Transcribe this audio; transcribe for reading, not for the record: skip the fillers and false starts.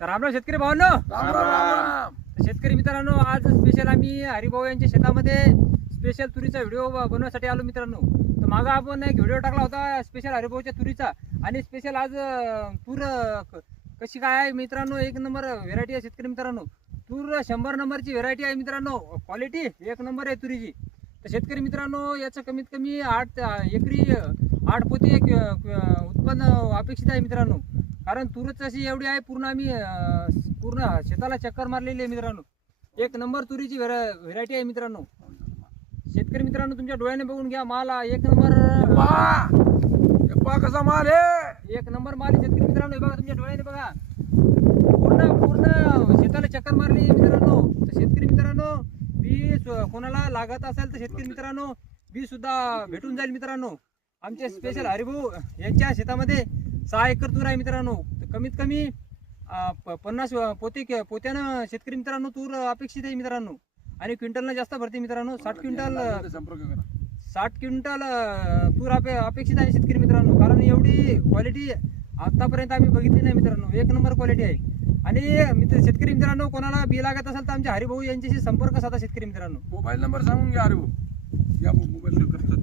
तर रामराव शेतकरी भावांनो, राम राम राम राम. शेतकरी मित्रांनो, आज स्पेशल आम्ही हरिभाऊ यांच्या शेतामध्ये स्पेशल तुरीचा व्हिडिओ बनवण्यासाठी आलो मित्रांनो. तर मागं आपण एक व्हिडिओ टाकला होता स्पेशल हरिभाऊच्या तुरीचा, आणि स्पेशल आज तूर कशी काय आहे मित्रांनो. एक नंबर व्हेरायटी आहे शेतकरी मित्रांनो. तूर 100 नंबरची व्हेरायटी आहे मित्रांनो. क्वालिटी एक नंबर आहे तुरीची. तर शेतकरी मित्रांनो, याचं कमीत कमी 8 एकरी 8 पोती एक उत्पन्न अपेक्षित आहे मित्रांनो. कारण तूरच अशी एवढी आहे, पूर्ण आम्ही पूर्ण शेताला चक्कर मारलेली आहे मित्रांनो. एक नंबर तुरीची व्हेरायटी आहे मित्रांनो. शेतकरी मित्रांनो, तुमच्या डोळ्याने बघून घ्या माल. एक नंबर कसा माल आहे. एक नंबर माल आहे शेतकरी मित्रांनो. हे बघा, तुमच्या डोळ्याने बघा, पूर्ण पूर्ण शेताला चक्कर मारली मित्रांनो. तर शेतकरी मित्रांनो, बी कोणाला लागत असेल तर शेतकरी मित्रांनो, बी सुद्धा भेटून जाईल मित्रांनो. आमचे स्पेशल हरिभाऊ यांच्या शेतामध्ये 6 एकर तूर आहे मित्रांनो. तर कमीत कमी 50 पोत्यानं शेतकरी मित्रांनो तूर अपेक्षित आहे मित्रांनो. आणि क्विंटलनं जास्त भरते मित्रांनो. 60 क्विंटल तूर अपेक्षित आहे शेतकरी मित्रांनो. कारण एवढी क्वालिटी आतापर्यंत आम्ही बघितली नाही मित्रांनो. एक नंबर क्वालिटी आहे. आणि शेतकरी मित्रांनो, कोणाला बी लागत असेल तर आमच्या हरिभाऊ यांच्याशी संपर्क साधा शेतकरी मित्रांनो. मोबाईल नंबर सांगून घ्या. अरे या मोबाईल करतात.